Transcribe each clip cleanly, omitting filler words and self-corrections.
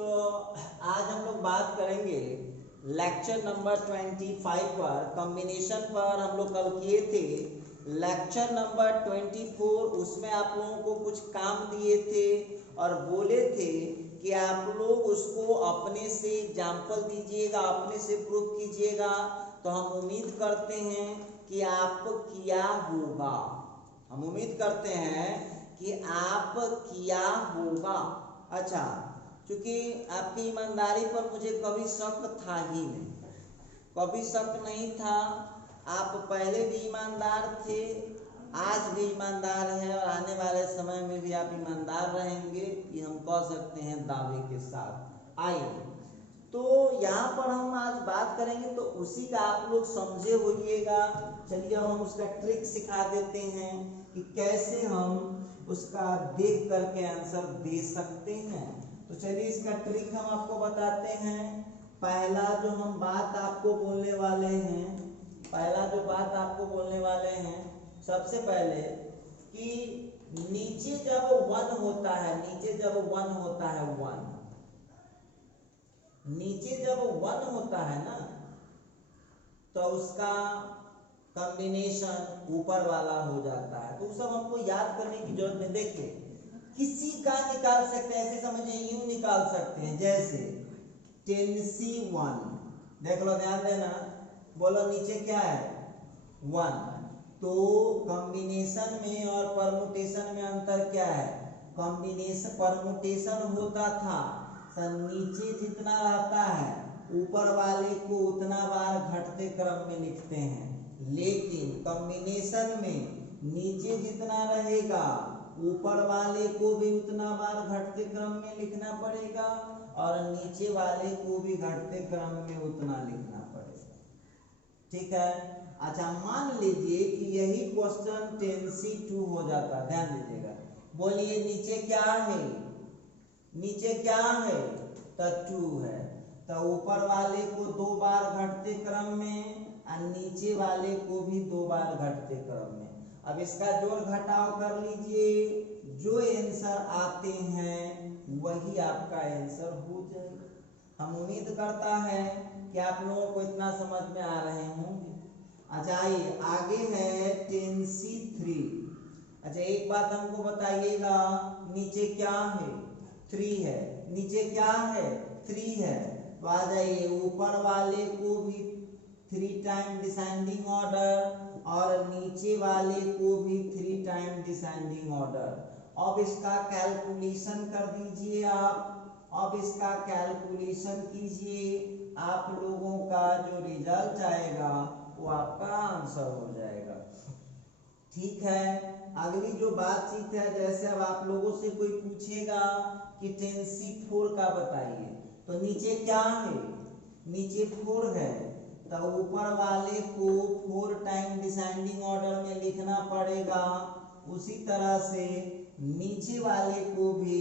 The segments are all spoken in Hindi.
तो आज हम लोग बात करेंगे लेक्चर नंबर 25 पर। कॉम्बिनेशन पर हम लोग कल किए थे। लेक्चर नंबर 24 उसमें आप लोगों को कुछ काम दिए थे और बोले थे कि आप लोग उसको अपने से एग्जाम्पल दीजिएगा, अपने से प्रूफ कीजिएगा। तो हम उम्मीद करते हैं कि आप किया होगा। हम उम्मीद करते हैं कि आप किया होगा। अच्छा, क्योंकि आपकी ईमानदारी पर मुझे कभी शक था ही नहीं, कभी शक नहीं था। आप पहले भी ईमानदार थे, आज भी ईमानदार हैं और आने वाले समय में भी आप ईमानदार रहेंगे, ये हम कह सकते हैं दावे के साथ। आइए तो यहाँ पर हम आज बात करेंगे, तो उसी का आप लोग समझे होइएगा। चलिए हम उसका ट्रिक सिखा देते हैं कि कैसे हम उसका देख करके आंसर दे सकते हैं। तो चलिए इसका ट्रिक हम आपको बताते हैं। पहला जो हम बात आपको बोलने वाले हैं, पहला जो बात आपको बोलने वाले हैं, सबसे पहले कि नीचे जब 1 होता है, नीचे जब 1 होता है, 1 नीचे जब 1 होता है ना, तो उसका कॉम्बिनेशन ऊपर वाला हो जाता है। तो सब हमको याद करने की जरूरत नहीं। देखिए किसी का निकाल सकते हैं, ऐसे समझिए यूं निकाल सकते हैं, जैसे 10C1। देख लो, ध्यान देना, बोलो नीचे क्या है 1। तो कॉम्बिनेशन में और परमुटेशन में अंतर क्या है? कॉम्बिनेशन परमुटेशन होता था सर, नीचे जितना रहता है ऊपर वाले को उतना बार घटते क्रम में लिखते हैं, लेकिन कॉम्बिनेशन में नीचे जितना रहेगा ऊपर वाले को भी उतना बार घटते क्रम में लिखना पड़ेगा और नीचे वाले को भी घटते क्रम में उतना लिखना पड़ेगा। ठीक है। अच्छा, मान लीजिए कि यही क्वेश्चन 10C2 हो जाता। ध्यान दीजिएगा, बोलिए नीचे क्या है? नीचे क्या है? तो 2 है। तो ऊपर वाले को 2 बार घटते क्रम में और नीचे वाले को भी 2 बार घटते क्रम में। अब इसका जोड़ घटाव कर लीजिए, जो आंसर आते हैं वही आपका आंसर हो जाएगा। हम उम्मीद करता है कि आप लोगों को इतना समझ में आ रहे होंगे। अच्छा आइए आगे है 10C3। अच्छा एक बात हमको बताइएगा, नीचे क्या है? 3 है। नीचे क्या है? 3 है। तो आ जाइए, ऊपर वाले को भी 3 टाइम डिसेंडिंग ऑर्डर और नीचे वाले को भी 3 टाइम डिसेंडिंग ऑर्डर। अब इसका कैलकुलेशन कर दीजिए आप। अब इसका कैलकुलेशन कीजिए, आप लोगों का जो रिजल्ट आएगा वो आपका आंसर हो जाएगा। ठीक है। अगली जो बातचीत है, जैसे अब आप लोगों से कोई पूछेगा कि 10C4 का बताइए, तो नीचे क्या है? नीचे 4 है। तो ऊपर वाले को 4 टाइम डिसेंडिंग ऑर्डर में लिखना पड़ेगा, उसी तरह से नीचे वाले को भी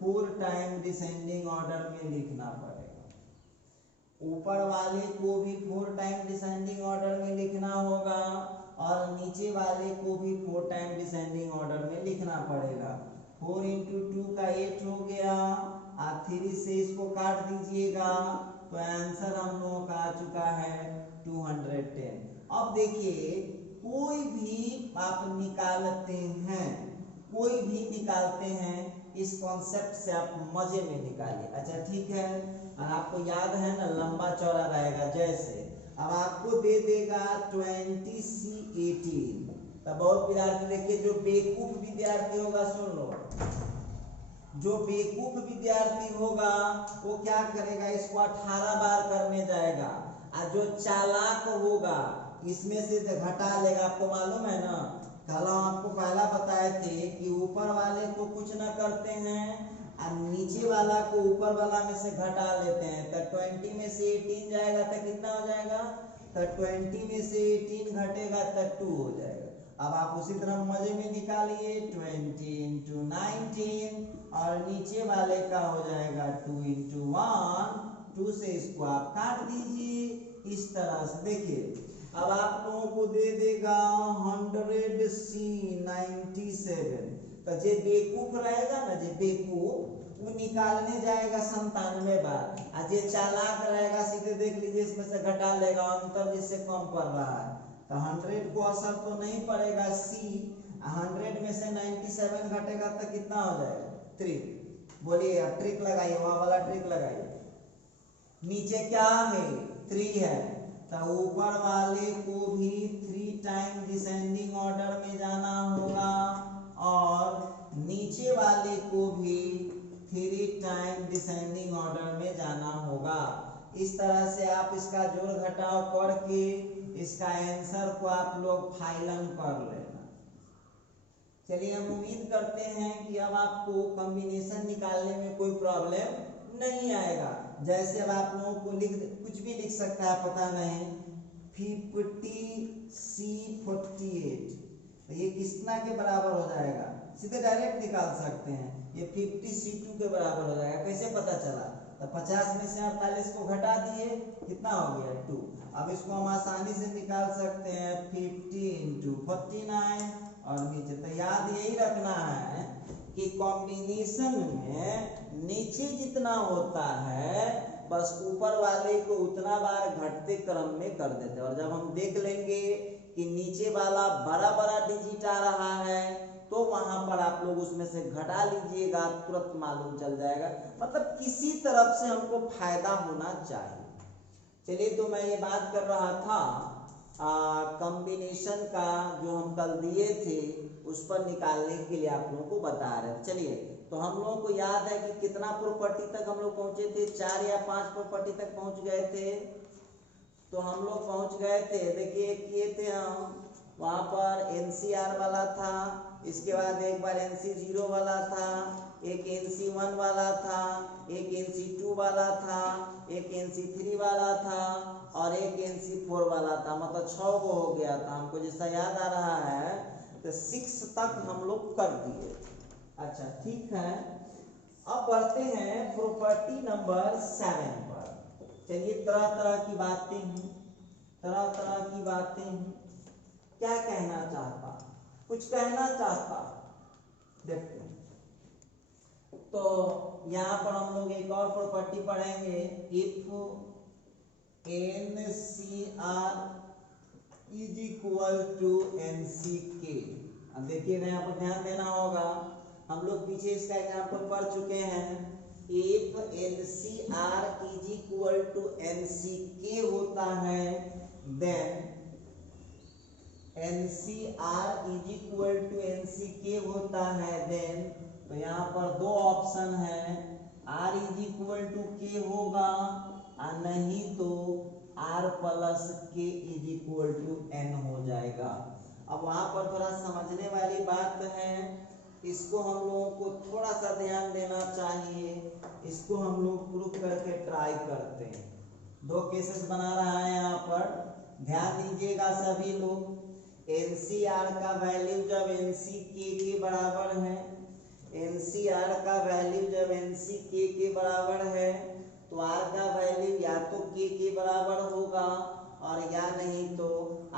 4 टाइम डिसेंडिंग ऑर्डर में लिखना पड़ेगा। ऊपर वाले को भी 4 टाइम डिसेंडिंग ऑर्डर में लिखना होगा और नीचे वाले को भी 4 टाइम डिसेंडिंग ऑर्डर में लिखना पड़ेगा। 4 × 2 का 8 हो गया, और 3 से इसको काट दीजिएगा, तो आंसर हम लोगों का आ चुका है 210। अब देखिए, कोई भी आप निकालते हैं, कोई भी निकालते हैं, इस कॉन्सेप्ट से आप मजे में निकालिए। अच्छा ठीक है। और आपको याद है ना, लंबा चौड़ा रहेगा। जैसे अब आपको दे देगा 20C18। तब बहुत विद्यार्थी, देखिए जो बेवकूफ विद्यार्थी होगा, सुन लो, जो बेवकूफ विद्यार्थी होगा वो क्या करेगा, इसको 18 बार करने जाएगा, और जो चालाक होगा इसमें से घटा लेगा। आपको मालूम है ना, कल हम आपको पहला बताए थे कि ऊपर वाले को कुछ ना करते हैं और नीचे वाला को ऊपर वाला में से घटा लेते हैं। तो 20 में से 18 जाएगा तो कितना हो जाएगा? तो 20 में से 18 घटेगा तो 2 हो जाएगा। अब आप उसी तरह मजे में निकालिए, 20 × 19 और नीचे वाले का हो जाएगा 2 × 1। 2 से इसको आप काट दीजिए इस तरह से। देखिए अब आप लोगों को दे देगा 100C97। तो जे बेवकूफ रहेगा ना, जे बेवकूफ वो निकालने जाएगा 97 बार, और जे चालाक रहेगा सीधे देख लीजिए इसमें से घटा लेगा, अंतर जिससे कम पड़ रहा है। तो 100 को असर तो नहीं पड़ेगा सी, 100 में से 97 घटेगा तो कितना हो जाएगा 3। बोलिए अब ट्रिक लगाइए, वहां वाला ट्रिक लगाइए। नीचे क्या है 3 है, तो ऊपर वाले को भी 3 टाइम डिसेंडिंग ऑर्डर में जाना होगा और नीचे वाले को भी 3 टाइम डिसेंडिंग ऑर्डर में जाना होगा। इस तरह से आप इसका जोड़ घटाव करके इसका आंसर को आप लोग फाइनल कर लेना। चलिए हम उम्मीद करते हैं कि अब आपको कॉम्बिनेशन निकालने में कोई प्रॉब्लम नहीं आएगा। जैसे अब आप लोगों को कुछ भी लिख सकता है, पता नहीं 50C48, तो ये कितना के बराबर हो जाएगा, सीधे डायरेक्ट निकाल सकते हैं। ये 50C2 के बराबर हो जाएगा। कैसे पता चला, तो 50 में से 48 को घटा दिए, कितना हो गया 2। अब इसको हम आसानी से निकाल सकते हैं 50 × 49 और नीचे। तो याद यही रखना है कि कॉम्बिनेशन में नीचे जितना होता है बस ऊपर वाले को उतना बार घटते क्रम में कर देते हैं। और जब हम देख लेंगे कि नीचे वाला बड़ा बड़ा डिजिट आ रहा है तो वहां पर आप लोग उसमें से घटा लीजिएगा, तुरंत मालूम चल जाएगा। मतलब किसी तरफ से हमको फायदा होना चाहिए। चलिए, तो मैं ये बात कर रहा था कॉम्बिनेशन का जो हम कल दिए थे उस पर निकालने के लिए आप लोगों को बता रहे थे। चलिए, तो हम लोगों को याद है कि कितना प्रॉपर्टी तक हम लोग पहुंचे थे, 4 या 5 प्रॉपर्टी तक पहुंच गए थे। तो हम लोग पहुंच गए थे, देखिए किए थे हम वहां पर NC-R वाला था, इसके बाद एक बार NC0 वाला था, एक NC1 वाला था, एक NC2 वाला था, एक NC3 वाला था और एक NC4 वाला था। मतलब 6 को हो गया था। हमको जैसा याद आ रहा है तो 6 तक हम लोग कर दिए। अच्छा, ठीक है। अब बढ़ते हैं प्रॉपर्टी नंबर 7 पर। चलिए, तरह तरह की बातें हैं, तरह तरह की बातें हैं। क्या कहना चाहता, कुछ कहना चाहता, देखते हैं। तो यहाँ पर हम लोग एक और प्रॉपर्टी पढ़ेंगे, if NC-R is equal to NC-K। अब देखिएगा यहाँ पर ध्यान देना होगा, हम लोग पीछे इसका एग्जाम्पल पढ़ चुके हैं। If NC-R is equal to NC-K होता है, then NC-R is equal to NC-K होता है, देन तो यहाँ पर 2 ऑप्शन है, R is equal to K होगा और नहीं तो R plus K is equal to N हो जाएगा। अब वहाँ पर थोड़ा समझने वाली बात है, इसको हम लोगों को थोड़ा सा ध्यान देना चाहिए। इसको हम लोग प्रूफ करके ट्राई करते हैं। 2 केसेस बना रहा है यहाँ पर, ध्यान दीजिएगा सभी लोग। NC-R का वैल्यू जब NC-K के बराबर है, NC-R का वैल्यू जब NC-K के बराबर है तो R का वैल्यू या तो K के बराबर होगा और या नहीं तो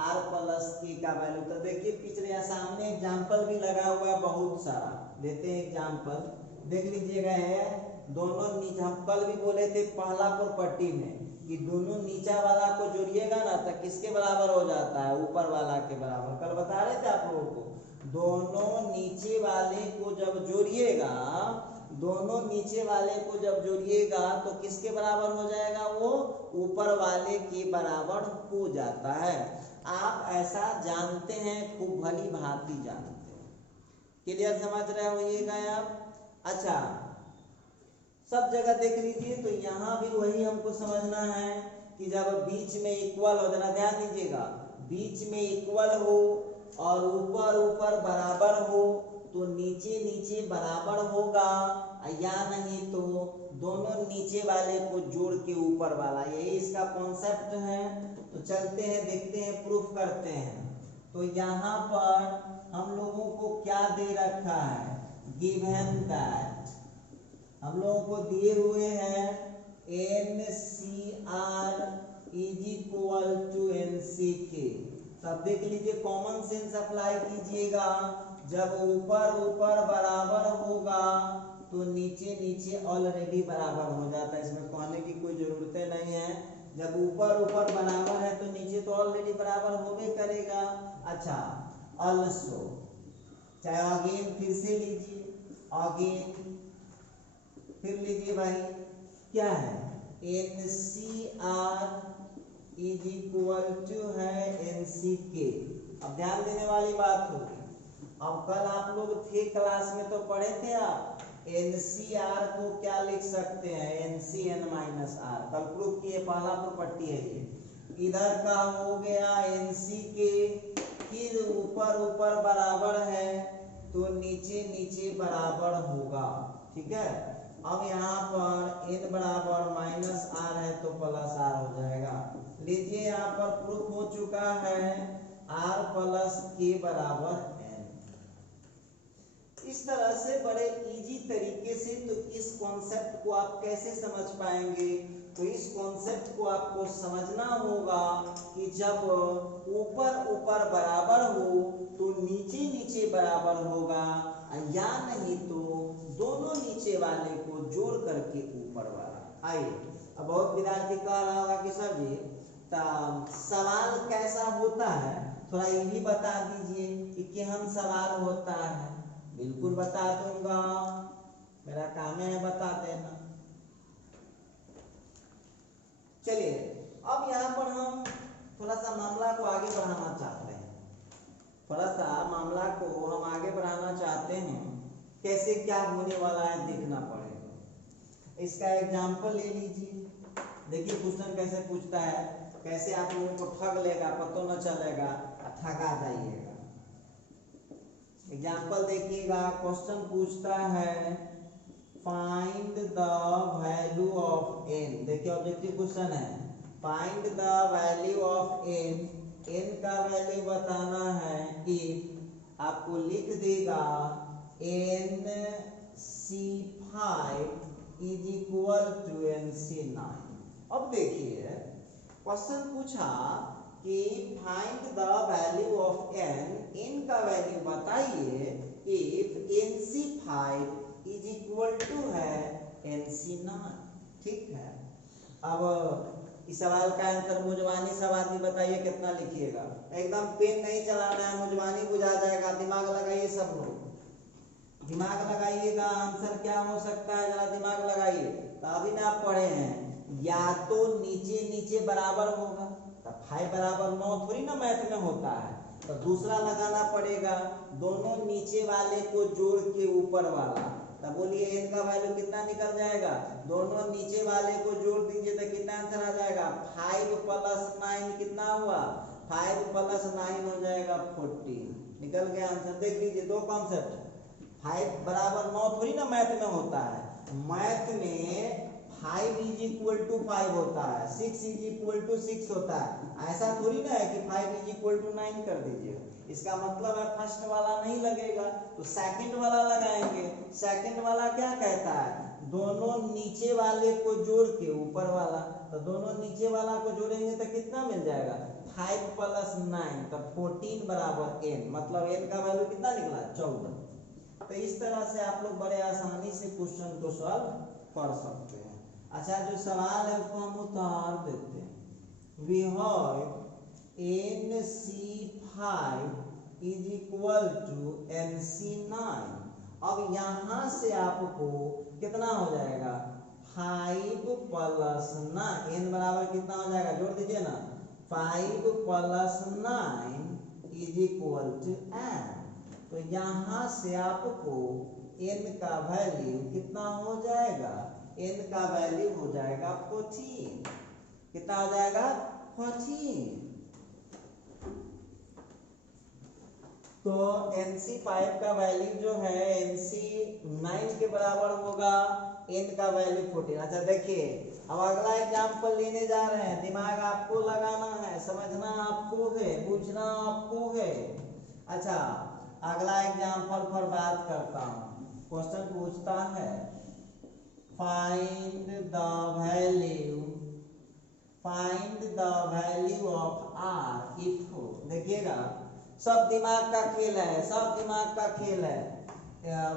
R प्लस K का वैल्यू। तो देखिए पिछले या सामने एग्जाम्पल भी लगा हुआ है, बहुत सारा देते हैं एग्जाम्पल, देख लीजिएगा। है दोनों नीचे, हम कल भी बोले थे पहला प्रॉपर्टी में कि दोनों नीचा वाला को जोड़िएगा ना तो किसके बराबर हो जाता है, ऊपर वाला के बराबर। कल बता रहे थे आप लोगों को, दोनों नीचे वाले को जब जोड़िएगा, दोनों नीचे वाले को जब जोड़िएगा तो किसके बराबर हो जाएगा, वो ऊपर वाले के बराबर हो जाता है। आप ऐसा जानते हैं, खूब भली भांति जानते हैं। क्लियर समझ रहे होइएगा आप। अच्छा, सब जगह देख लीजिए, तो यहाँ भी वही हमको समझना है कि जब बीच में इक्वल हो, जरा ध्यान दीजिएगा, बीच में इक्वल हो और ऊपर ऊपर बराबर हो तो नीचे नीचे बराबर होगा, या नहीं तो दोनों नीचे वाले को जोड़ के ऊपर वाला, यही इसका कॉन्सेप्ट है। तो चलते हैं, देखते हैं, प्रूफ करते हैं। तो यहाँ पर हम लोगों को क्या दे रखा है, गिवन दैट हम लोगों को दिए हुए हैं NC-R is equal to NC-K। तब देख लीजिए, कॉमन सेंस अप्लाई कीजिएगा जब ऊपर ऊपर बराबर होगा तो नीचे नीचे ऑलरेडी बराबर हो जाता है, इसमें कहने की कोई जरूरत नहीं है। जब ऊपर ऊपर बराबर है तो नीचे तो ऑलरेडी बराबर होबे करेगा। अच्छा, अल्सो, चाहे अगेन फिर से लीजिए, अगेन फिर लीजिए भाई, क्या है NCR इज इक्वल टू है NCK। अब ध्यान देने वाली बात होगी, अब कल आप लोग थे क्लास में तो पढ़े थे आप NCR को क्या लिख सकते हैं NCN-R। कल प्रूफ किए, पहला प्रॉपर्टी है ये। इधर का हो गया NCK, फिर ऊपर ऊपर बराबर है तो नीचे नीचे बराबर होगा, ठीक है। अब यहाँ पर n बराबर -R है तो +R हो जाएगा। लीजिए यहाँ पर प्रूफ हो चुका है R + K बराबर n। इस तरह से बड़े इजी तरीके से, तो इस कॉन्सेप्ट को आप कैसे समझ पाएंगे, तो इस कॉन्सेप्ट को आपको समझना होगा कि जब ऊपर ऊपर बराबर हो तो नीचे नीचे बराबर होगा, या नहीं तो दोनों नीचे वाले को जोड़ करके ऊपर वाला। आइए, अब बहुत विद्यार्थी कह रहा होगा कि सर जी सवाल कैसा होता है, थोड़ा ये भी बता दीजिए कि केहन सवाल होता है। बिल्कुल बता दूंगा, मेरा काम है बता देना। चलिए, अब यहाँ पर हम थोड़ा सा मामला को आगे बढ़ाना चाहते हैं, थोड़ा सा मामला को हम आगे बढ़ाना चाहते हैं। कैसे क्या होने वाला है देखना पड़ेगा। इसका एग्जाम्पल ले लीजिए, देखिए क्वेश्चन कैसे पूछता है, कैसे आप लोगों को ठग लेगा, पता न चलेगा, ठगा जाइएगा। एग्जाम्पल देखिएगा, क्वेश्चन पूछता है find the value of n। देखिए ऑब्जेक्टिव क्वेश्चन है, find the value of n। n का वैल्यू बताना है कि आपको लिख देगा NC5 is equal to NC9। अब देखिए क्वेश्चन पूछा कि find the value of n का वैल्यू बताइए if NC5 is equal to है NC9, ठीक है। अब इस सवाल का आंसर मुजवानी सवाल बताइए कितना लिखिएगा। एकदम पेन नहीं चलाना है, मुजवानी बुझा जाएगा। दिमाग लगाइए सब लोग, दिमाग लगाइएगा। आंसर क्या हो सकता है, जरा दिमाग लगाइए। तो अभी ना आप पढ़े हैं, या तो नीचे नीचे बराबर होगा, तो 5 बराबर 9 थोड़ी ना मैथ में होता है, तो दूसरा लगाना पड़ेगा, दोनों नीचे वाले को जोड़ के ऊपर वाला। तब बोलिए n का वैल्यू कितना निकल जाएगा, दोनों नीचे वाले को जोड़ दीजिए तो कितना आंसर आ जाएगा, 5 + 9 कितना हुआ, 5 + 9 हो जाएगा 14। निकल गया आंसर। देख लीजिए दो कॉन्सेप्ट, 5 बराबर 9 थोड़ी ना मैथ में होता है। मैथ में 5 इज इक्वल टू 5 होता है, 6 इज इक्वल टू 6 होता है। ऐसा थोड़ी ना है कि 5 इज इक्वल टू 9 कर दीजिए। इसका मतलब है फर्स्ट वाला नहीं लगेगा तो सेकंड वाला लगाएंगे। सेकंड वाला क्या कहता है, दोनों नीचे वाले को जोड़ के ऊपर वाला, तो दोनों नीचे वाला को जोड़ेंगे तो कितना मिल जाएगा, 5 + 9 तो 14 बराबर n। मतलब n का वैल्यू कितना निकला, 14। तो इस तरह से आप लोग बड़े आसानी से क्वेश्चन को सॉल्व कर सकते हैं। अच्छा, जो सवाल है उसको हम उतार देते हैं। We have NC5 is equal to NC9। अब यहाँ से आपको कितना हो जाएगा, 5 + 9, n बराबर कितना हो जाएगा, जोड़ दीजिए ना, 5 + 9 इज इक्वल टू n। तो यहाँ से आपको n का वैल्यू कितना हो जाएगा, n का वैल्यू हो जाएगा 14। कितना हो जाएगा, 14। तो NC5 का वैल्यू जो है NC9 के बराबर होगा, n का वैल्यू 14। अच्छा देखिए, अब अगला एग्जाम्पल लेने जा रहे हैं। दिमाग आपको लगाना है, समझना आपको है, पूछना आपको है। अच्छा, अगला एग्जाम्पल पर बात करता हूँ। क्वेश्चन पूछता है find the value of r if, देखिएगा सब दिमाग का खेल है, सब दिमाग का खेल है।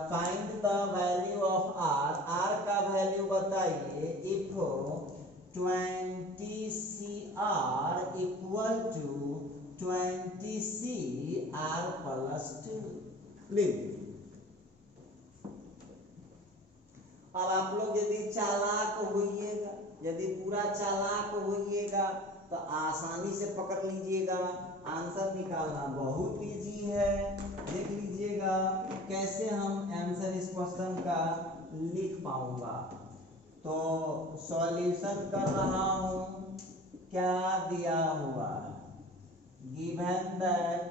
Find the value of r, r का वैल्यू बताइए। If 20 CR equal to 20 CR plus 2। अब आप लोग यदि चालाक होइएगा, यदि पूरा चालाक होइएगा तो आसानी से पकड़ लीजिएगा, आंसर निकालना बहुत इजी है। देख लीजिएगा कैसे हम आंसर इस क्वेश्चन का लिख पाऊंगा। तो सॉल्यूशन कर रहा हूं, क्या दिया हुआ, गिवन दैट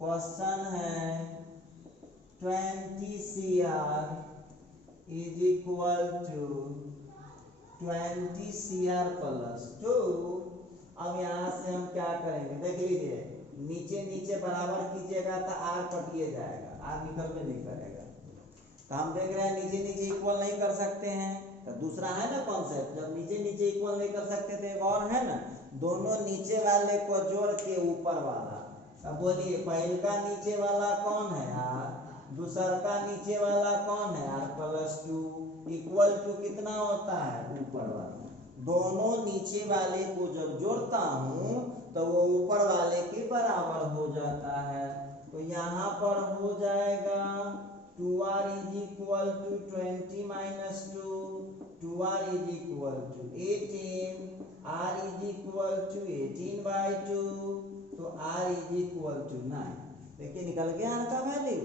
क्वेश्चन है 20 CR is equal to 20 CR plus 2। अब यहाँ से हम क्या करेंगे, देख लीजिए, नीचे नीचे बराबर कीजिएगा तो आर कटिए जाएगा, आर निकलने नहीं करेगा। तो हम देख रहे हैं नीचे नीचे इक्वल नहीं कर सकते हैं, तो दूसरा है ना कॉन्सेप्ट, जब नीचे नीचे इक्वल नहीं कर सकते थे एक और है ना, दोनों नीचे वाले को जोड़ के ऊपर वाला। अब बोलिए पहले का नीचे वाला कौन है आर, दूसरा का नीचे वाला कौन है आर प्लस 2, इक्वल टू कितना होता है ऊपर वाला। दोनों नीचे वाले को जब जोड़ता हूं तो वो ऊपर वाले के बराबर हो जाता है। तो यहाँ पर हो जाएगा 2r is equal to 20 minus 2, 2r is equal to 18, r is equal to 18/2, तो r इज इक्वल टू 9। देखिए निकल गया r का वैल्यू।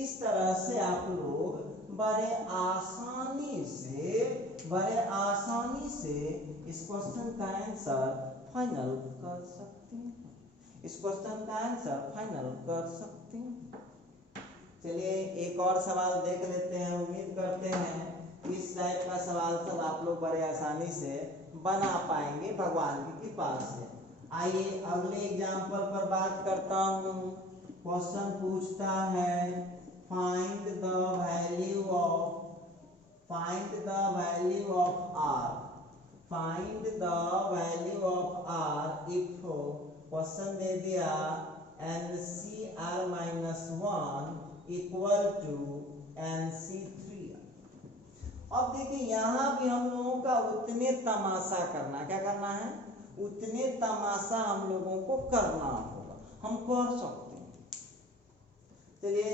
इस तरह से आप लोग बड़े आसानी से इस क्वेश्चन का आंसर फाइनल कर सकते हैं, इस क्वेश्चन का आंसर फाइनल कर सकते हैं। चलिए एक और सवाल देख लेते हैं। उम्मीद करते हैं इस टाइप का सवाल सब आप लोग बड़े आसानी से बना पाएंगे भगवान की कृपा से। आइए अगले एग्जाम्पल पर बात करता हूँ। क्वेश्चन पूछता है find the value of r, find the value of r if question दे दिया NCr-1 इक्वल टू NC3। अब देखिए यहाँ भी हम लोगों का उतने तमाशा करना, क्या करना है, उतने तमाशा हम लोगों को करना होगा, हम कर सकते हैं। चलिए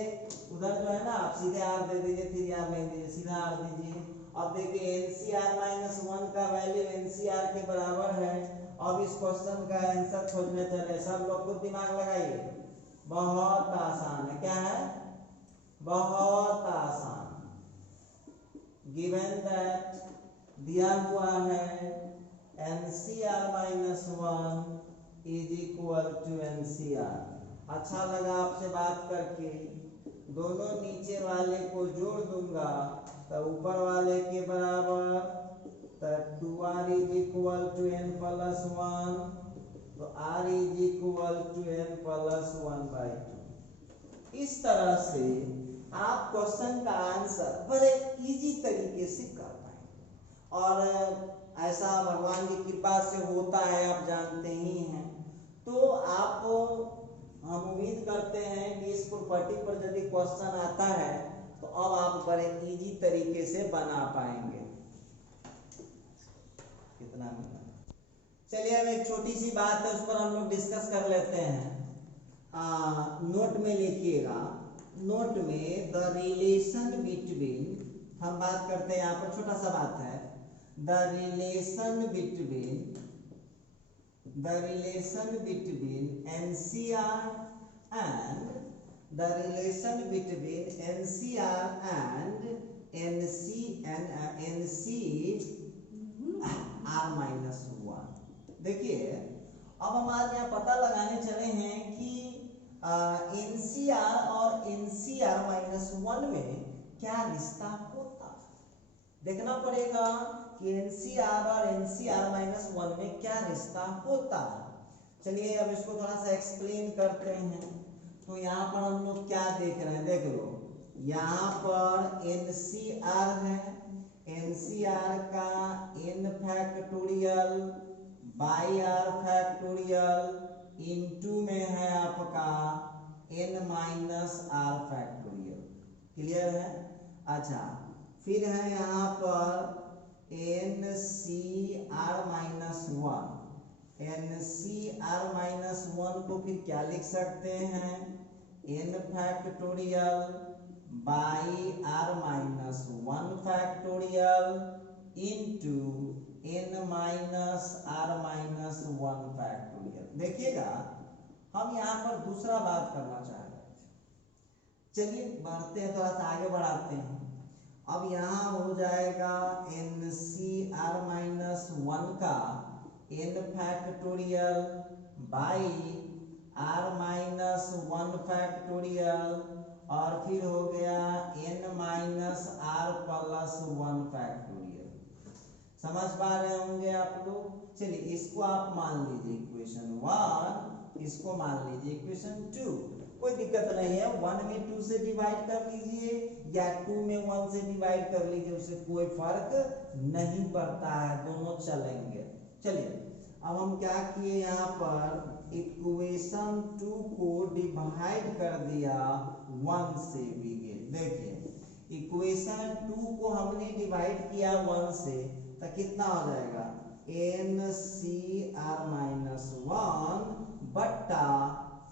उधर जो है ना आप सीधे आर दे दीजिए, 3r नहीं दीजिए, सीधा आर दीजिए। अब देखिए NCr-1 का वैल्यू NCr के बराबर है। अब इस क्वेश्चन का आंसर खोजने चले, सब लोग खुद दिमाग लगाइए, बहुत आसान है। क्या है, बहुत आसान। गिवन दैट दिया हुआ है NCr-1 is equal to NCr। अच्छा लगा आपसे बात करके। दोनों नीचे वाले को जोड़ दूंगा तो ऊपर वाले के बराबर, तो 2r is equal to n plus 1, तो r is equal to n plus 1/2। इस तरह से आप क्वेश्चन का आंसर बड़े इजी तरीके से कर पाएंगे, और ऐसा भगवान की कृपा से होता है, आप जानते ही हैं। तो आप हम उम्मीद करते हैं कि इस प्रॉपर्टी पर यदि क्वेश्चन आता है तो अब आप बड़े इजी तरीके से बना पाएंगे। कितना मिनट, चलिए अब एक छोटी सी बात है उस पर हम लोग डिस्कस कर लेते हैं। नोट में लिखिएगा, नोट में द रिलेशन बिटवीन, हम बात करते हैं यहाँ पर छोटा सा बात है, the relation between NCR and NCr-1। देखिए अब हमारे यहाँ पता लगाने चले हैं कि NCR और NCr-1 में क्या रिश्ता होता है। देखना पड़ेगा कि NCR और NCr-1 में क्या रिश्ता होता है। चलिए अब इसको थोड़ा सा एक्सप्लेन करते हैं। तो यहाँ पर हम लोग क्या देख रहे हैं, देख लो, यहाँ पर NCR है, NCR का n factorial by r factorial into में है आपका n minus r factorial. Clear है? अच्छा, फिर है यहाँ पर n C R minus one. N C R minus one को फिर क्या लिख सकते हैं? n factorial by r minus one factorial into n minus r minus one factorial. देखिएगा, हम यहाँ पर दूसरा बात करना चाह रहे थे। चलिए बढ़ते हैं, थोड़ा सा आगे बढ़ाते हैं। अब यहाँ हो जाएगा N C R minus one का n factorial by r minus one factorial और फिर हो गया n minus r plus one factorial. समझ पा रहे होंगे आप लोग? चलिए इसको आप मान लीजिए इक्वेशन वन, इसको मान लीजिए इक्वेशन टू। कोई दिक्कत नहीं है, वन में टू से डिवाइड कर लीजिए या टू में वन से डिवाइड कर लीजिए, उससे कोई फर्क नहीं पड़ता है, दोनों चलेंगे। चलिए अब हम क्या किए, यहाँ पर इक्वेशन टू को डिवाइड कर दिया वन से। देखिए इक्वेशन टू को हमने डिवाइड किया वन से, तो कितना हो जाएगा? N C R minus one बट्टा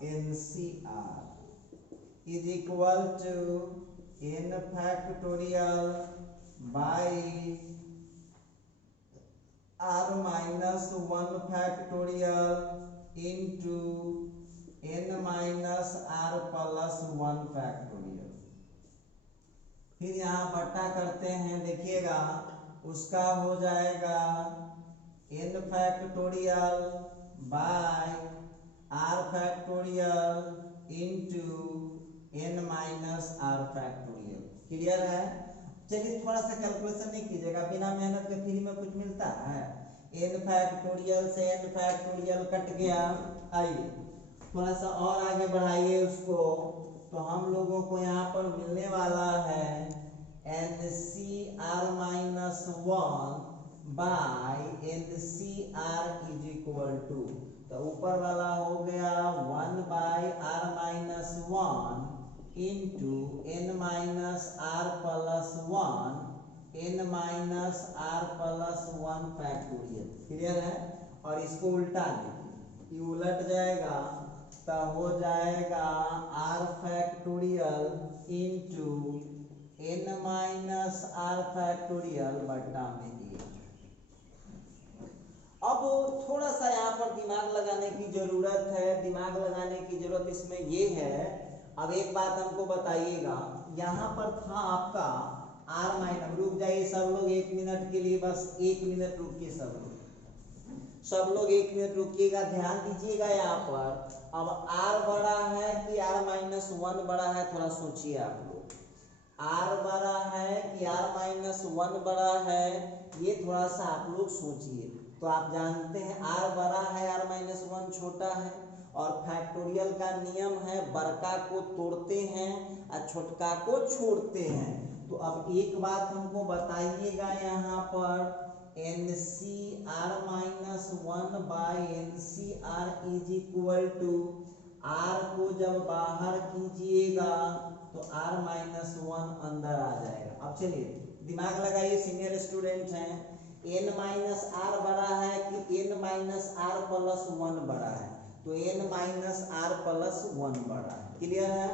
N C R is equal to n factorial by r minus one factorial into n minus r plus one factorial. फिर यहाँ बट्टा करते हैं, देखिएगा उसका हो जाएगा n factorial by r factorial into n minus r factorial. Clear है? चलिए थोड़ा सा कैलकुलेशन नहीं कीजिएगा, बिना मेहनत के फ्री में कुछ मिलता है? n फैक्टोरियल से n फैक्टोरियल कट गया। आइए थोड़ा सा और आगे बढ़ाइए उसको, तो हम लोगों को यहाँ पर मिलने वाला है n C R minus one by n C R is equal to, तो ऊपर वाला हो गया one by r minus one into n minus r plus one n minus r plus one factorial. Clear है? और इसको उल्टा देखिए, ये उलट जाएगा तो हो जाएगा r factorial into n minus r factorial बट्टा में a। अब थोड़ा सा यहाँ पर दिमाग लगाने की जरूरत है। दिमाग लगाने की जरूरत इसमें ये है, अब एक बात हमको बताइएगा, यहाँ पर था आपका r माइनस, रुक जाइए सब लोग एक मिनट के लिए, बस एक मिनट रुकिए सब लोग एक मिनट रुकिएगा, ध्यान दीजिएगा। यहाँ पर अब r बड़ा है कि r माइनस वन बड़ा है, थोड़ा सोचिए आप लोग। r बड़ा है कि r माइनस वन बड़ा है, ये थोड़ा सा आप लोग सोचिए। तो आप जानते हैं r बड़ा है, r माइनस वन छोटा है, और फैक्टोरियल का नियम है बड़का को तोड़ते हैं और छोटका को छोड़ते हैं। तो अब एक बात हमको बताइएगा, यहाँ पर n C R minus one by n C R is equal to, r को जब बाहर कीजिएगा तो आर माइनस वन अंदर आ जाएगा। अब चलिए दिमाग लगाइए, सीनियर स्टूडेंट हैं। एन माइनस आर बड़ा है कि n minus r plus one बड़ा है? तो n minus r plus one बड़ा है। क्लियर है?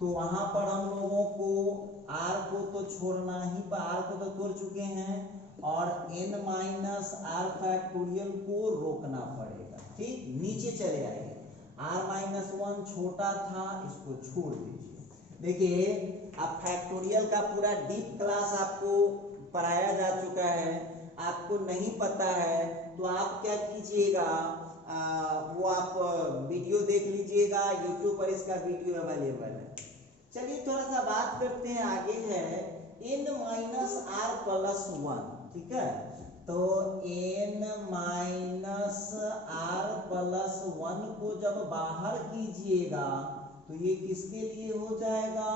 तो वहां पर हम लोगों को r को तो छोड़ना ही, r को तो तोड़ चुके हैं, और n माइनस आर फैक्टोरियल को रोकना पड़ेगा। ठीक, नीचे चले आइए, r माइनस वन छोटा था, इसको छोड़ दीजिए। देखिए अब फैक्टोरियल का पूरा डीप क्लास आपको पढ़ाया जा चुका है, आपको नहीं पता है तो आप क्या कीजिएगा, वो आप वीडियो देख लीजिएगा, यूट्यूब पर इसका वीडियो अवेलेबल है। चलिए थोड़ा सा बात करते हैं, आगे है n minus r plus one. ठीक है, तो n minus r plus one को जब बाहर कीजिएगा तो ये किसके लिए हो जाएगा?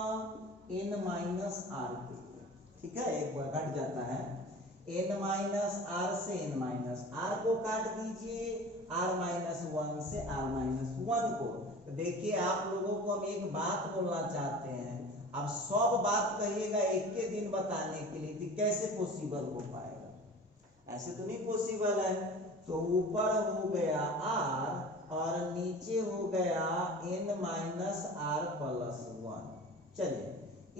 n माइनस आर के लिए। ठीक है, एक बार घट जाता है, n माइनस आर से n माइनस आर को काट दीजिए, आर माइनस वन से आर माइनस वन को। तो देखिए आप लोगों को हम एक बात बोलना चाहते हैं, अब सब बात कहिएगा एक के दिन बताने के लिए, तो कैसे पॉसिबल हो पाएगा? ऐसे तो नहीं पॉसिबल है। तो ऊपर हो गया आर और नीचे हो गया n minus r plus one. चलिए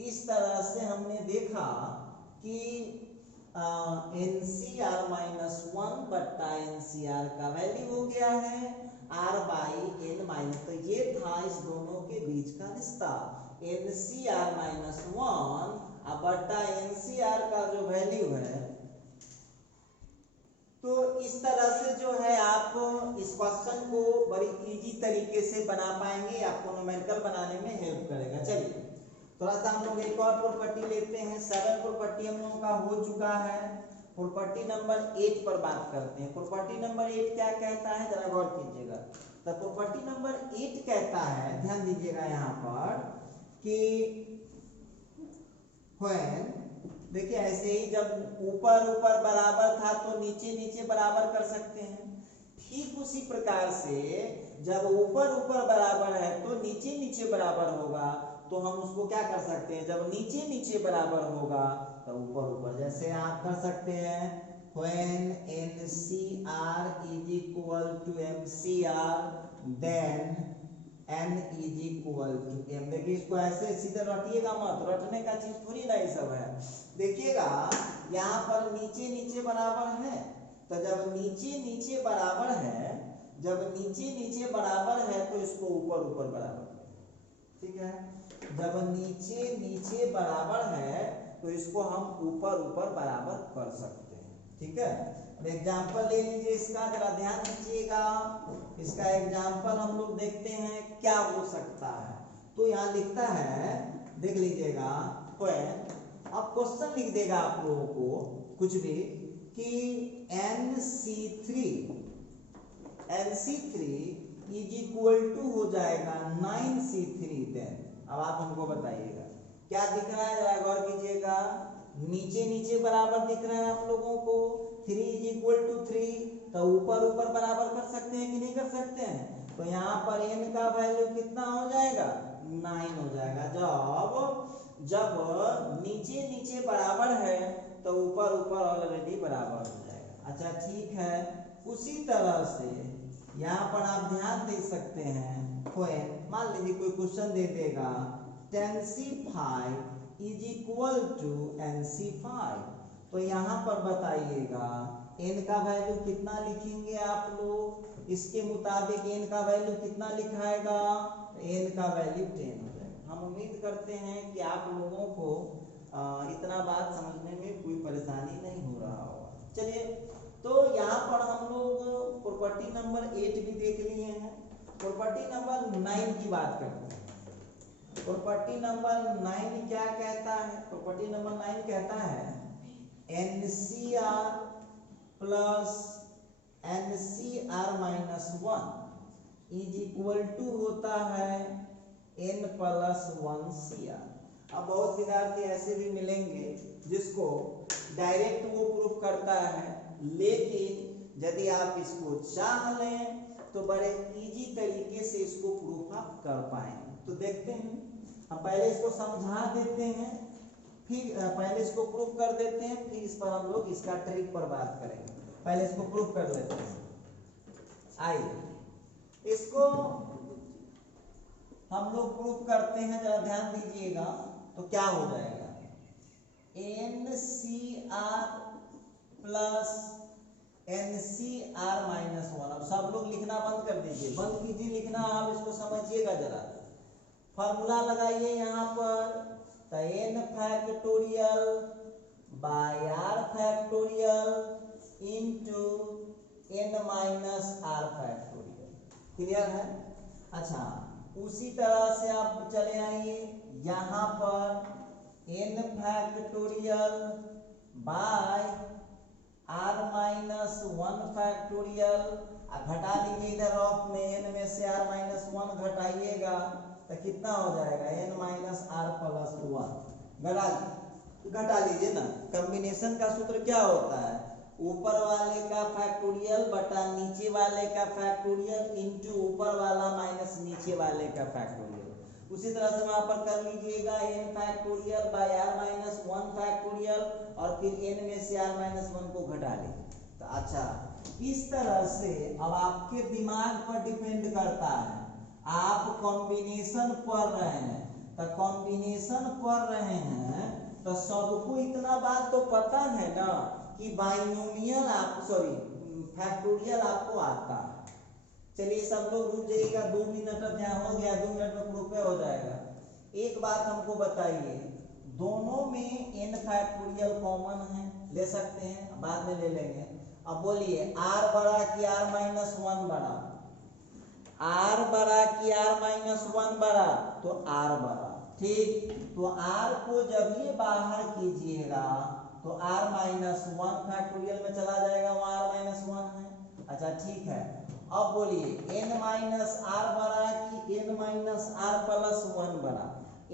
इस तरह से हमने देखा कि n C R minus one बट्टा एन सी आर का वैल्यू हो गया है आर बाई एन माइनस। तो ये था इस दोनों के बीच का रिश्ता, n C R minus one बट्टा एन सी आर का जो वैल्यू है। तो इस तरह से जो है आप इस क्वेश्चन को बड़ी इजी तरीके से बना पाएंगे, आपको न्यूमेरिकल बनाने में हेल्प करेगा। चलिए थोड़ा सा हम लोग एक और प्रॉपर्टी लेते हैं। 7 प्रॉपर्टी हम लोगों का हो चुका है, प्रॉपर्टी नंबर 8 पर बात करते हैं। प्रॉपर्टी नंबर 8 क्या कहता है, जरा गौर कीजिएगा। तो प्रॉपर्टी नंबर 8 कहता है, ध्यान दीजिएगा यहाँ पर कि when, देखिए ऐसे ही जब ऊपर ऊपर बराबर था तो नीचे नीचे बराबर कर सकते हैं। ठीक उसी प्रकार से जब ऊपर ऊपर बराबर है तो नीचे नीचे बराबर होगा, तो हम उसको क्या कर सकते हैं, जब नीचे नीचे बराबर होगा तो ऊपर ऊपर। जैसे आप कर सकते हैं when NCR is equal to MCR then n is equal to m। देखिए इसको ऐसे सीधे रटिएगा मत, रटने का चीज थोड़ी ना ये सब है। देखिएगा यहाँ पर नीचे नीचे बराबर है, तो जब नीचे नीचे बराबर है, जब नीचे नीचे बराबर है तो इसको ऊपर ऊपर बराबर, ठीक है। जब नीचे नीचे बराबर है तो इसको हम ऊपर ऊपर बराबर कर सकते हैं, ठीक है। एग्जाम्पल ले लीजिए इसका, जरा ध्यान दीजिएगा। इसका एग्जाम्पल हम लोग देखते हैं क्या हो सकता है। तो यहाँ लिखता है, देख लीजिएगा, अब क्वेश्चन लिख देगा आप लोगों को कुछ भी कि NC3 इज इक्वल टू हो जाएगा 9C3 देन। अब आप हमको बताइएगा क्या दिख रहा है, जरा गौर कीजिएगा। नीचे नीचे बराबर दिख रहा है आप लोगों को, 3 इज इक्वल टू 3, तो ऊपर ऊपर बराबर कर सकते हैं कि नहीं कर सकते हैं। तो यहाँ पर n का वैल्यू कितना हो जाएगा, 9 हो जाएगा। जब नीचे नीचे बराबर है तो ऊपर ऊपर ऑलरेडी बराबर हो जाएगा। अच्छा ठीक है, उसी तरह से यहाँ पर आप ध्यान दे सकते हैं। मान लीजिए कोई क्वेश्चन दे देगा 10C5 is equal to NC5, तो यहाँ पर बताइएगा n का वैल्यू कितना लिखेंगे आप लोग, इसके मुताबिक n का वैल्यू कितना लिखाएगा, n का वैल्यू 10 हो जाएगा। हम उम्मीद करते हैं कि आप लोगों को इतना बात समझने में कोई परेशानी नहीं हो रहा होगा। चलिए तो यहाँ पर हम लोग प्रॉपर्टी नंबर 8 भी देख लिए हैं। प्रॉपर्टी नंबर 9 की बात करते हैं। प्रॉपर्टी नंबर 9 क्या कहता है, प्रॉपर्टी नंबर 9 कहता है NCR plus NCR minus 1 is equal to होता है n प्लस 1CR। अब बहुत विद्यार्थी ऐसे भी मिलेंगे जिसको डायरेक्ट वो प्रूफ करता है, लेकिन यदि आप इसको चाह लें तो बड़े इजी तरीके से इसको प्रूफ आप कर पाएंगे। तो देखते हैं, हम पहले इसको समझा देते हैं, फिर पहले इसको प्रूफ कर देते हैं, फिर इस पर हम लोग इसका ट्रिक पर बात करेंगे। पहले इसको प्रूफ कर लेते हैं। आइए इसको हम लोग प्रूफ करते हैं, जरा ध्यान दीजिएगा। तो क्या हो जाएगा, NCR प्लस NCR माइनस 1। अब सब लोग लिखना बंद कर दीजिए, बंद कीजिए लिखना, आप इसको समझिएगा जरा। फॉर्मूला लगाइए यहाँ पर, तो n factorial by r factorial into n minus r factorial. Clear है। अच्छा उसी तरह से आप चले आइए यहाँ पर n factorial by r minus 1 factorial. घटा लीजिए इधर ऑफ में, n में से r माइनस 1 घटाइएगा तो कितना हो जाएगा, n माइनस r प्लस 1। घटा लीजिए ना, कॉम्बिनेशन का सूत्र क्या होता है, ऊपर वाले का फैक्टोरियल बटा नीचे वाले का फैक्टोरियल इनटू ऊपर वाला माइनस नीचे वाले का फैक्टोरियल। उसी तरह से वहां पर कर लीजिएगा n factorial by r minus 1 factorial और फिर n में से r माइनस 1 को घटा लीजिए। तो अच्छा, इस तरह से अब आपके दिमाग पर डिपेंड करता है, आप कॉम्बिनेशन पढ़ रहे हैं तो कॉम्बिनेशन पढ़ रहे हैं तो सबको इतना बात तो पता है ना कि बाइनोमियल आप फैक्टोरियल आपको आता है। चलिए सब लोग रुक जाइएगा, 2 मिनट अब यहाँ हो गया, 2 मिनट में प्रूफ हो जाएगा। एक बात हमको बताइए, दोनों में n फैक्टोरियल कॉमन है, ले सकते हैं, बाद में ले लेंगे। अब बोलिए r बड़ा कि r माइनस 1 बड़ा, r बड़ा कि r माइनस 1 बड़ा, तो r बड़ा। ठीक, तो r को जब ये बाहर कीजिएगा तो r माइनस 1 फैक्टोरियल में चला जाएगा, वहाँ r माइनस 1 है। अच्छा ठीक है, अब बोलिए n माइनस r बड़ा कि n माइनस r प्लस 1 बड़ा,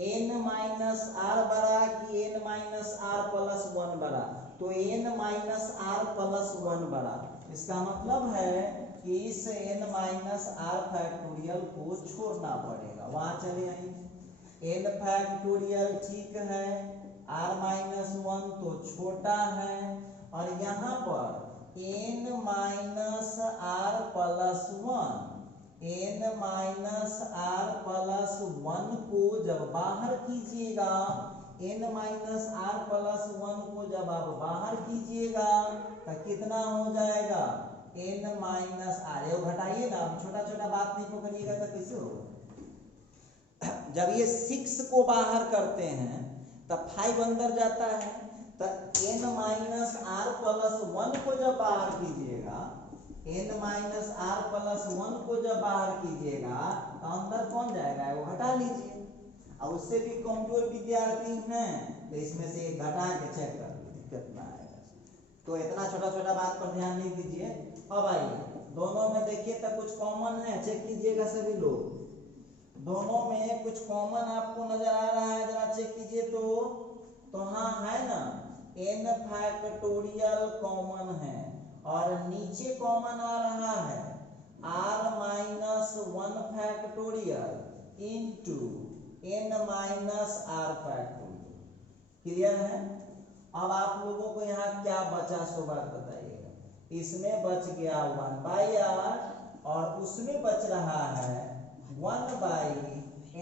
n माइनस r बड़ा कि n माइनस r प्लस 1 बड़ा, तो n माइनस r प्लस 1 बड़ा। इसका मतलब है कि इस n माइनस r फैक्टोरियल को छोड़ना पड़ेगा, वहां चले आइए। n फैक्टोरियल ठीक है, r माइनस 1 तो छोटा है, और यहाँ पर n minus r plus 1, n minus r plus 1 को जब बाहर कीजिएगा, n माइनस r प्लस 1 को जब आप बाहर कीजिएगा तो कितना हो जाएगा, n माइनस r। ये घटाइए ना, छोटा छोटा बात नहीं पकड़िएगा तो कैसे होगा। जब ये 6 को बाहर करते हैं तब 5 अंदर जाता है, तो n माइनस r प्लस 1 को जब बाहर कीजिएगा, n माइनस r प्लस 1 को जब बाहर कीजिएगा तो अंदर कौन जाएगा, वो घटा लीजिए। अब उससे भी कमजोर विद्यार्थी हैं तो इसमें से घटा के चेक कर लीजिए कितना आएगा। तो इतना छोटा छोटा बात पर ध्यान नहीं दीजिए। अब आइए दोनों में देखिए तो कुछ कॉमन है, चेक कीजिएगा सभी लोग, दोनों में कुछ कॉमन आपको नजर आ रहा है, जरा चेक कीजिए। तो हाँ है ना, n फैक्टोरियल कॉमन है और नीचे कॉमन आ रहा है r minus 1 factorial into n minus r factorial. Clear है। अब आप लोगों को यहाँ क्या बचा सो बात बताइएगा। इसमें बच गया 1 बाई r और उसमें बच रहा है 1 by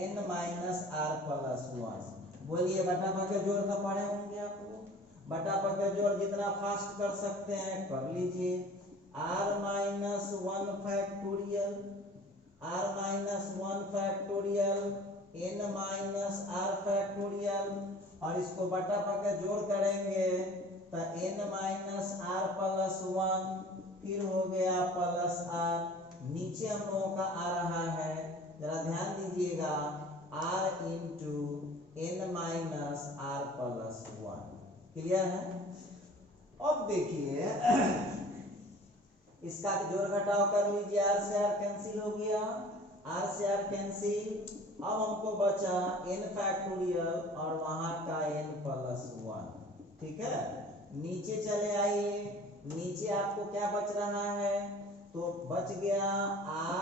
n minus r plus 1। बोलिए बटा पके जोड़ का पढ़े होंगे आप लोग, बटा पके जोड़ जितना फास्ट कर सकते हैं कर लीजिए। r minus 1 factorial, r minus 1 factorial n minus r factorial, और इसको बटा पके जोड़ करेंगे तो n माइनस r प्लस 1, फिर हो गया प्लस r, नीचे हम लोगों का आ रहा है, जरा ध्यान दीजिएगा, r into n minus r plus 1। Clear है। अब देखिए इसका जोड़ घटाव कर लीजिए, r से r कैंसिल हो गया, r से r कैंसिल। अब हमको बचा n फैक्टोरियल और वहां का n प्लस 1। ठीक है, नीचे चले आइए, नीचे आपको क्या बच रहा है, तो बच गया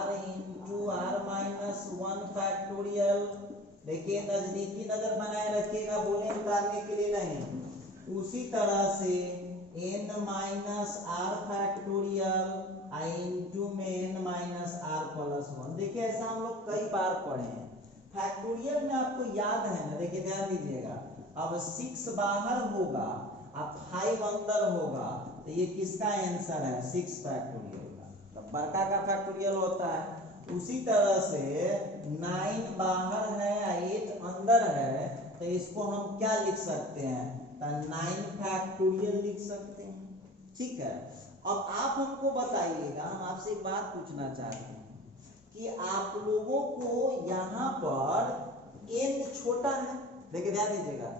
r into r minus 1 factorial. देखिए नजदीकी नजर बनाए रखिएगा, बोले उतारने के लिए नहीं। उसी तरह से n minus r factorial into में n माइनस r प्लस 1। देखिए ऐसा हम लोग कई बार पढ़े हैं। फैक्टोरियल में आपको याद है ना, देखिए ध्यान दीजिएगा, अब 6 बाहर होगा अब 5 अंदर होगा, तो ये किसका आंसर है, 6 फैक्टोरियल का, तो बड़का का फैक्टोरियल होता है। उसी तरह से 9 बाहर है 8 अंदर है, तो इसको हम क्या लिख सकते हैं, तो 9 फैक्टोरियल लिख सकते हैं। ठीक है, अब आप हमको बताइएगा, हम आपसे एक बात पूछना चाहते हैं कि आप लोगों को यहाँ पर n छोटा है, देखिए ध्यान दीजिएगा,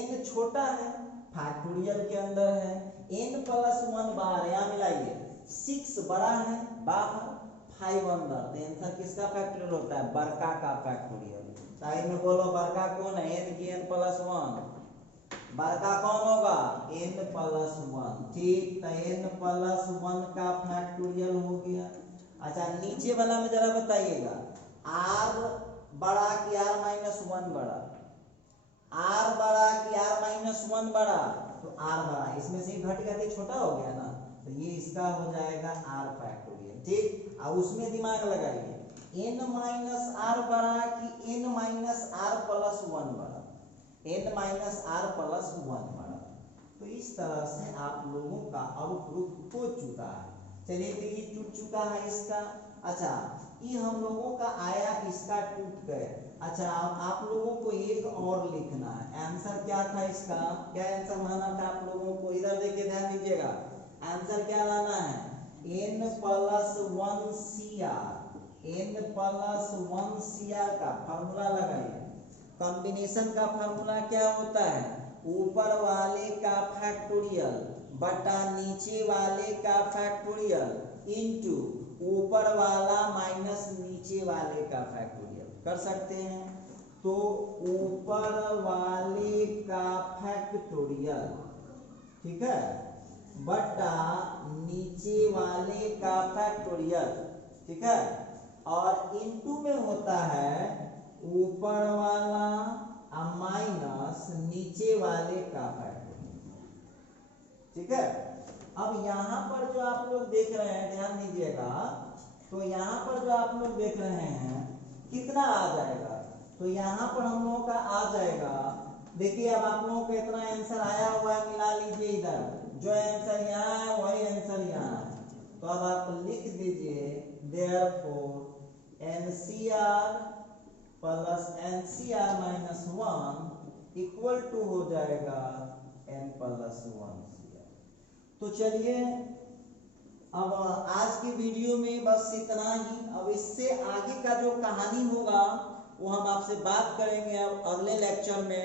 n छोटा है फैक्टोरियल के अंदर है, n प्लस 1 बाहर, यहाँ मिलाइए, 6 बड़ा है बाहर 5 अंदर, तो आंसर किसका फैक्टोरियल होता है, बड़का का फैक्टोरियल। ताई में बोलो बड़का कौन है, n की n प्लस 1, बड़का कौन होगा n+1। ठीक, तो n+1 का फैक्टोरियल हो गया। अच्छा नीचे वाला में जरा बताइएगा, r बड़ा कि r-1 बड़ा, r बड़ा कि r-1 बड़ा, तो r बड़ा, इसमें से घट गया तो छोटा हो गया ना, तो ये इसका हो जाएगा r फैक्टोरियल। ठीक, और उसमें दिमाग लगाइए, n-r बड़ा कि n-r+1 बड़ा, n-r+1 बड़ा। तो इस तरह से आप लोगों का आउटपुट हो चुका है। चलिए तो ये टूट चुका है इसका। अच्छा ये हम लोगों का आया, इसका टूट गया। अच्छा आप लोगों को एक और लिखना है, आंसर क्या था इसका, क्या आंसर लाना था आप लोगों को, इधर देखिए ध्यान दीजिएगा, आंसर क्या लाना है, n+1cr का फार्मूला लगाइए। कॉम्बिनेशन का फार्मूला क्या होता है, ऊपर वाले का फैक्टोरियल बटा नीचे वाले का फैक्टोरियल इनटू ऊपर वाला माइनस नीचे वाले का फैक्टोरियल कर सकते हैं। तो ऊपर वाले का फैक्टोरियल, ठीक है, बटा नीचे वाले का फैक्टोरियल, ठीक है, और इनटू में होता है ऊपर वाला माइनस नीचे वाले का फैक्टोरियल। ठीक है, अब यहाँ पर जो आप लोग देख रहे हैं ध्यान दीजिएगा, तो यहाँ पर जो आप लोग देख रहे हैं कितना आ जाएगा, तो यहाँ पर हम लोगों का आ जाएगा, देखिए अब आप लोगों को इतना आंसर आया हुआ है, मिला लीजिए इधर, जो आंसर यहाँ है वही आंसर यहाँ है। तो अब आप लिख दीजिए therefore NCR plus NCR-1 equal to हो जाएगा n+1CR। तो चलिए अब आज की वीडियो में बस इतना ही। अब इससे आगे का जो कहानी होगा वो हम आपसे बात करेंगे अब अगले लेक्चर में।